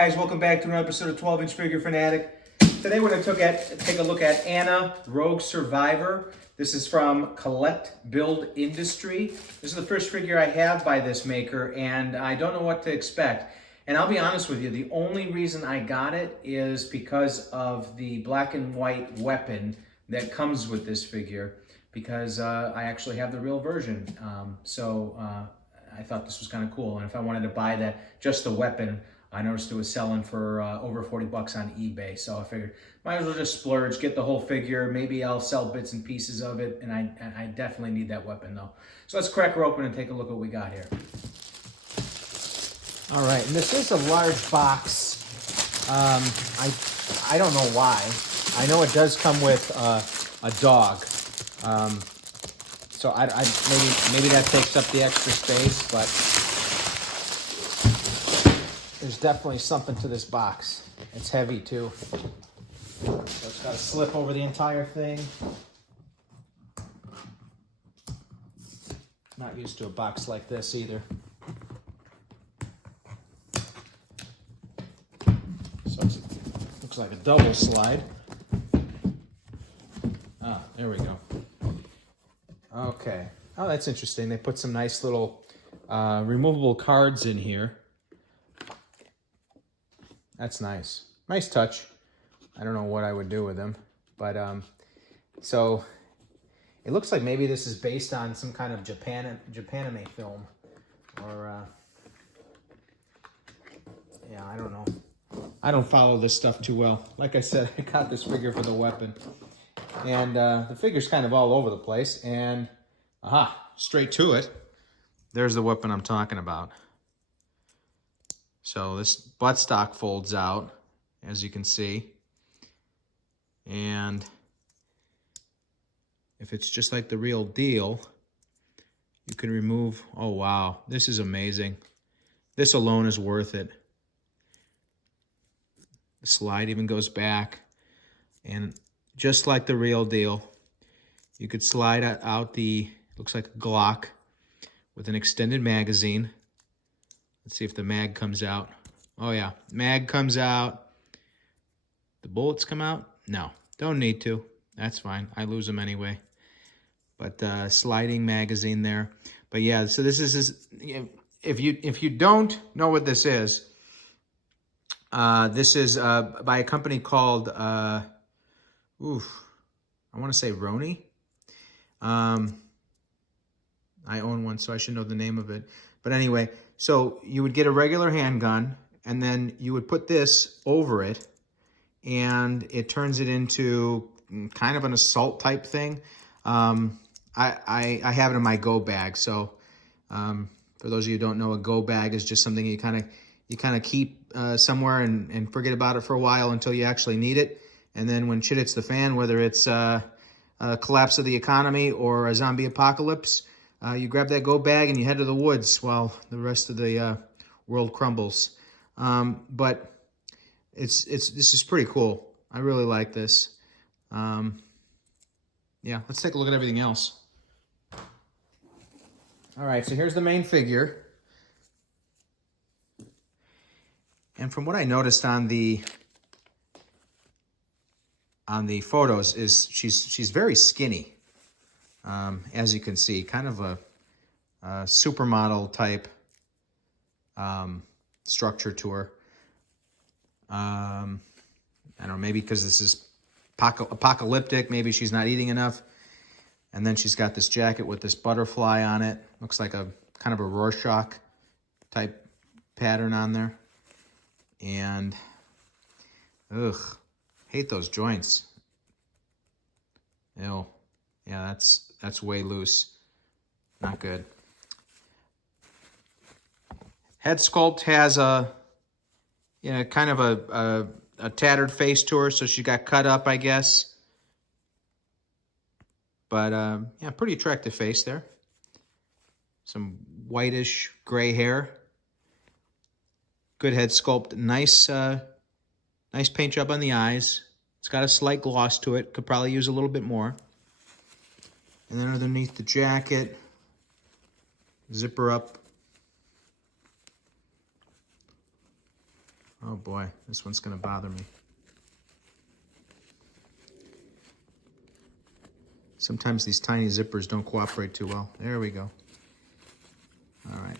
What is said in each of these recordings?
guys, welcome back to another episode of 12-inch Figure Fanatic. Today we're going to take a look at Anna Rogue Survivor. This is from Collect Build Industry. This is the first figure I have by this maker, and I don't know what to expect. And I'll be honest with you, the only reason I got it is because of the black and white weapon that comes with this figure, because I actually have the real version. I thought this was kind of cool, and if I wanted to buy just the weapon, I noticed it was selling for over 40 bucks on eBay, so I figured might as well just splurge, get the whole figure. Maybe I'll sell bits and pieces of it, and I definitely need that weapon though. So let's crack her open and take a look at what we got here. All right, and this is a large box. I don't know why. I know it does come with a dog. So maybe that takes up the extra space, but there's definitely something to this box. It's heavy too. So it's got a slip over the entire thing. Not used to a box like this either. So it looks like a double slide. Ah, there we go. Okay. Oh, that's interesting. They put some nice little removable cards in here. That's nice. Nice touch. I don't know what I would do with them, but so it looks like maybe this is based on some kind of Japanime film, or yeah, I don't know. I don't follow this stuff too well. Like I said, I got this figure for the weapon. And the figure's kind of all over the place, and straight to it. There's the weapon I'm talking about. So this buttstock folds out, as you can see. And if it's just like the real deal, you can remove, oh wow, this is amazing. This alone is worth it. The slide even goes back, and just like the real deal, you could slide out the, looks like a Glock with an extended magazine. Let's see if the mag comes out. Oh yeah, mag comes out. The bullets come out? No, don't need to. That's fine. I lose them anyway. But sliding magazine there. But yeah, so this is, if you don't know what this is by a company called I want to say Roni. I own one, so I should know the name of it. But anyway, so you would get a regular handgun, and then you would put this over it, and it turns it into kind of an assault type thing. I have it in my go bag. So for those of you who don't know, a go bag is just something you kind of keep somewhere and forget about it for a while until you actually need it. And then when shit hits the fan, whether it's a collapse of the economy or a zombie apocalypse, you grab that go bag and you head to the woods while the rest of the world crumbles. But this is pretty cool. I really like this. Yeah, let's take a look at everything else. All right, so here's the main figure. And from what I noticed on the photos is she's very skinny, as you can see, kind of a supermodel type structure to her. I don't know, maybe because this is apocalyptic, maybe she's not eating enough. And then she's got this jacket with this butterfly on it. Looks like a kind of a Rorschach type pattern on there. And hate those joints. Ew. Yeah, that's way loose. Not good. Head sculpt has kind of a tattered face to her, so she got cut up, I guess. But yeah, pretty attractive face there. Some whitish gray hair. Good head sculpt. Nice paint job on the eyes. It's got a slight gloss to it. Could probably use a little bit more. And then underneath the jacket, zipper up. Oh boy, this one's gonna bother me. Sometimes these tiny zippers don't cooperate too well. There we go. All right.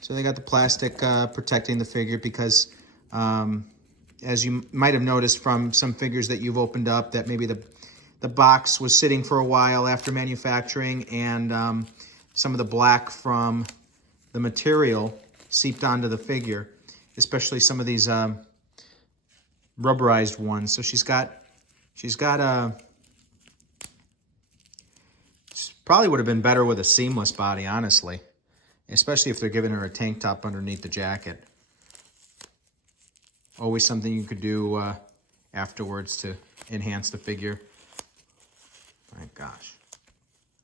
So they got the plastic protecting the figure because as you might have noticed from some figures that you've opened up, that maybe the box was sitting for a while after manufacturing, and some of the black from the material seeped onto the figure, especially some of these rubberized ones. So she's got a, probably would have been better with a seamless body, honestly, especially if they're giving her a tank top underneath the jacket. Always something you could do afterwards to enhance the figure. My gosh.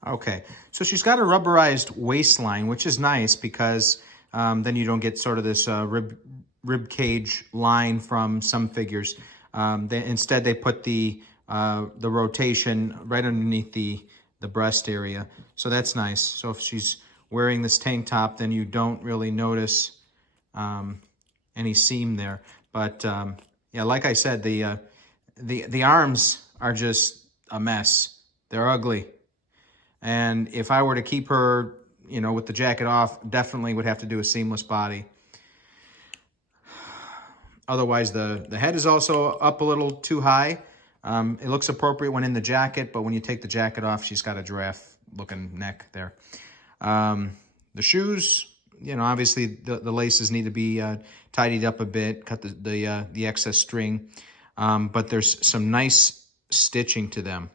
Okay, so she's got a rubberized waistline, which is nice because then you don't get sort of this rib cage line from some figures. Instead, they put the rotation right underneath the breast area, so that's nice. So if she's wearing this tank top, then you don't really notice any seam there. But yeah, like I said, the arms are just a mess. They're ugly. And if I were to keep her, you know, with the jacket off, definitely would have to do a seamless body. Otherwise, the head is also up a little too high. It looks appropriate when in the jacket, but when you take the jacket off, she's got a giraffe-looking neck there. The shoes, you know, obviously the laces need to be tidied up a bit, cut the excess string, but there's some nice stitching to them.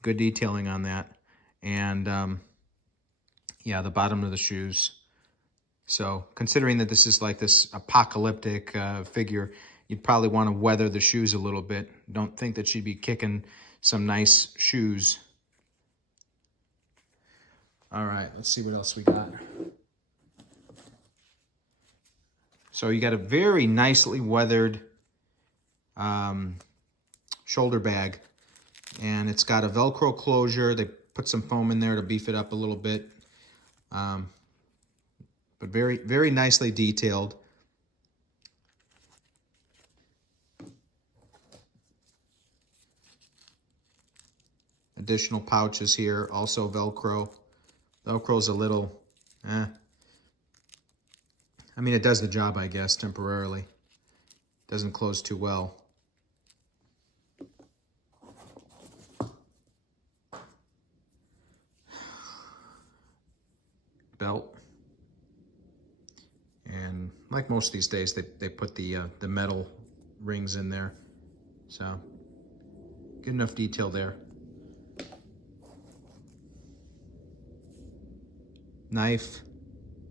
Good detailing on that. And yeah, the bottom of the shoes. So considering that this is like this apocalyptic figure, you'd probably want to weather the shoes a little bit. Don't think that she'd be kicking some nice shoes. All right, let's see what else we got. So you got a very nicely weathered shoulder bag, and it's got a Velcro closure. They put some foam in there to beef it up a little bit, but very, very nicely detailed. Additional pouches here, also Velcro. Velcro's a little, I mean, it does the job, I guess, temporarily. Doesn't close too well. Belt. And like most these days, they put the metal rings in there. So, good enough detail there. Knife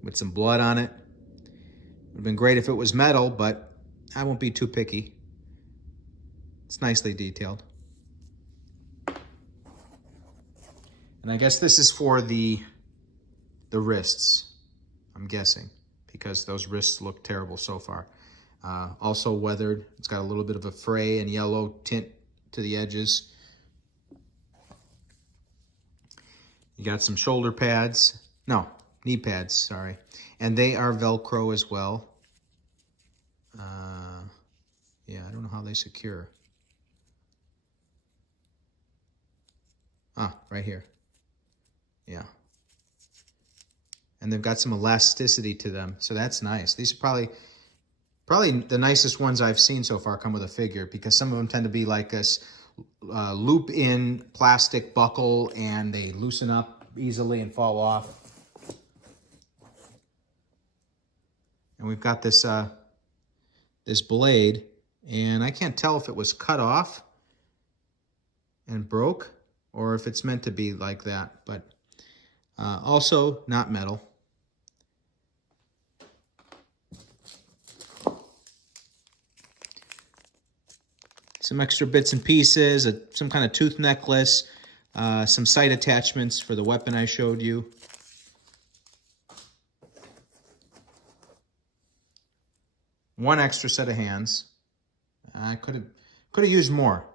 with some blood on it. Would have been great if it was metal, but I won't be too picky. It's nicely detailed. And I guess this is for the wrists, I'm guessing, because those wrists look terrible so far. Also weathered. It's got a little bit of a fray and yellow tint to the edges. You got some shoulder pads. No, knee pads, sorry. And they are Velcro as well. Yeah, I don't know how they secure. Ah, right here. Yeah. And they've got some elasticity to them, so that's nice. These are probably the nicest ones I've seen so far come with a figure, because some of them tend to be like this loop-in plastic buckle, and they loosen up easily and fall off. And we've got this this blade, and I can't tell if it was cut off and broke or if it's meant to be like that, but also not metal. Some extra bits and pieces, some kind of tooth necklace, some sight attachments for the weapon I showed you. One extra set of hands. I could have used more.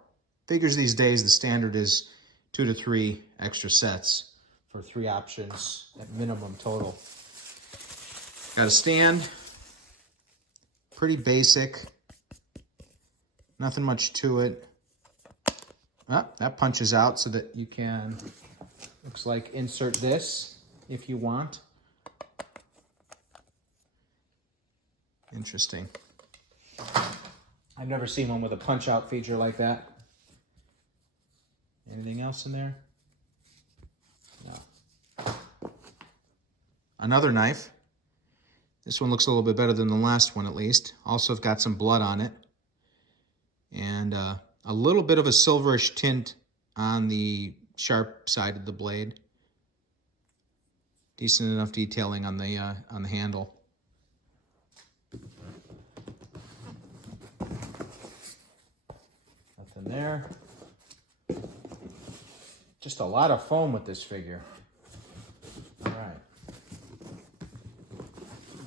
Figures these days, the standard is 2 to 3 extra sets for 3 options at minimum total. Got a stand. pretty basic. Nothing much to it. Ah, that punches out so that you can, looks like, insert this if you want. Interesting. I've never seen one with a punch-out feature like that. Anything else in there? No. Another knife. This one looks a little bit better than the last one, at least. Also got some blood on it. And a little bit of a silverish tint on the sharp side of the blade. Decent enough detailing on the handle. Nothing there. Just a lot of foam with this figure. All right.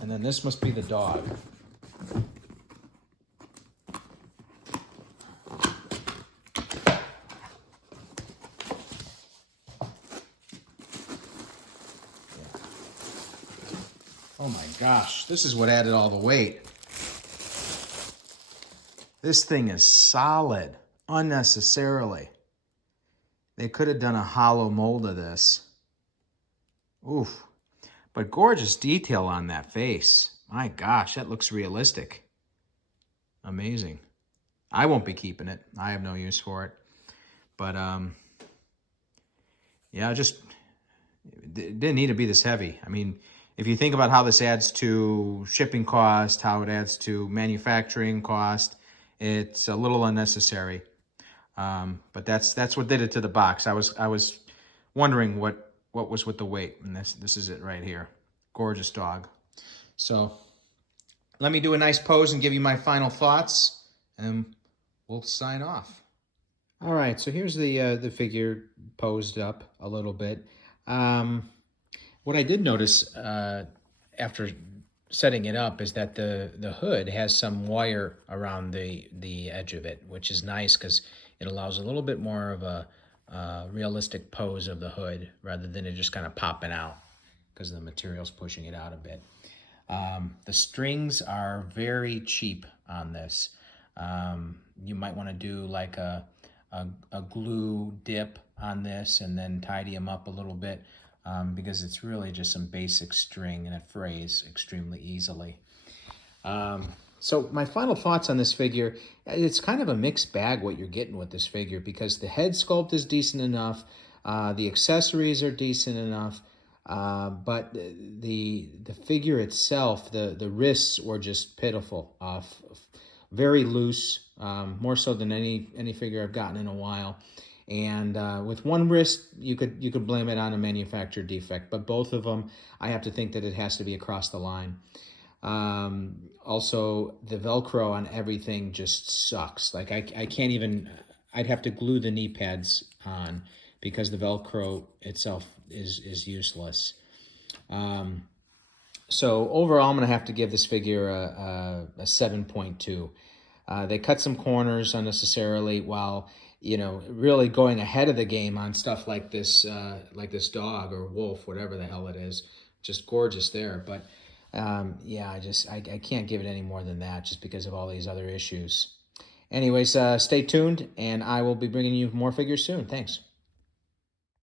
And then this must be the dog. Oh my gosh, this is what added all the weight. This thing is solid, unnecessarily. They could have done a hollow mold of this. Oof. But gorgeous detail on that face. My gosh, that looks realistic. Amazing. I won't be keeping it. I have no use for it. But, yeah, it didn't need to be this heavy. I mean, if you think about how this adds to shipping cost, how it adds to manufacturing cost, it's a little unnecessary. But that's what did it to the box. I was wondering what was with the weight, and this is it right here. Gorgeous dog. So let me do a nice pose and give you my final thoughts, and we'll sign off. All right, so here's the figure posed up a little bit. What I did notice after setting it up is that the hood has some wire around the edge of it, which is nice because it allows a little bit more of a realistic pose of the hood rather than it just kind of popping out because the material's pushing it out a bit. The strings are very cheap on this. You might want to do like a glue dip on this and then tidy them up a little bit because it's really just some basic string and it frays extremely easily. So my final thoughts on this figure, it's kind of a mixed bag what you're getting with this figure because the head sculpt is decent enough, the accessories are decent enough, but the figure itself, the wrists were just pitiful, very loose, more so than any figure I've gotten in a while. And with one wrist, you could blame it on a manufacturer defect, but both of them, I have to think that it has to be across the line. Also, the Velcro on everything just sucks. Like I can't even, I'd have to glue the knee pads on because the Velcro itself is useless. So overall, I'm going to have to give this figure a 7.2. They cut some corners unnecessarily while, you know, really going ahead of the game on stuff like this dog or wolf, whatever the hell it is. Just gorgeous there. But yeah, I can't give it any more than that just because of all these other issues. Anyways, stay tuned, and I will be bringing you more figures soon. Thanks.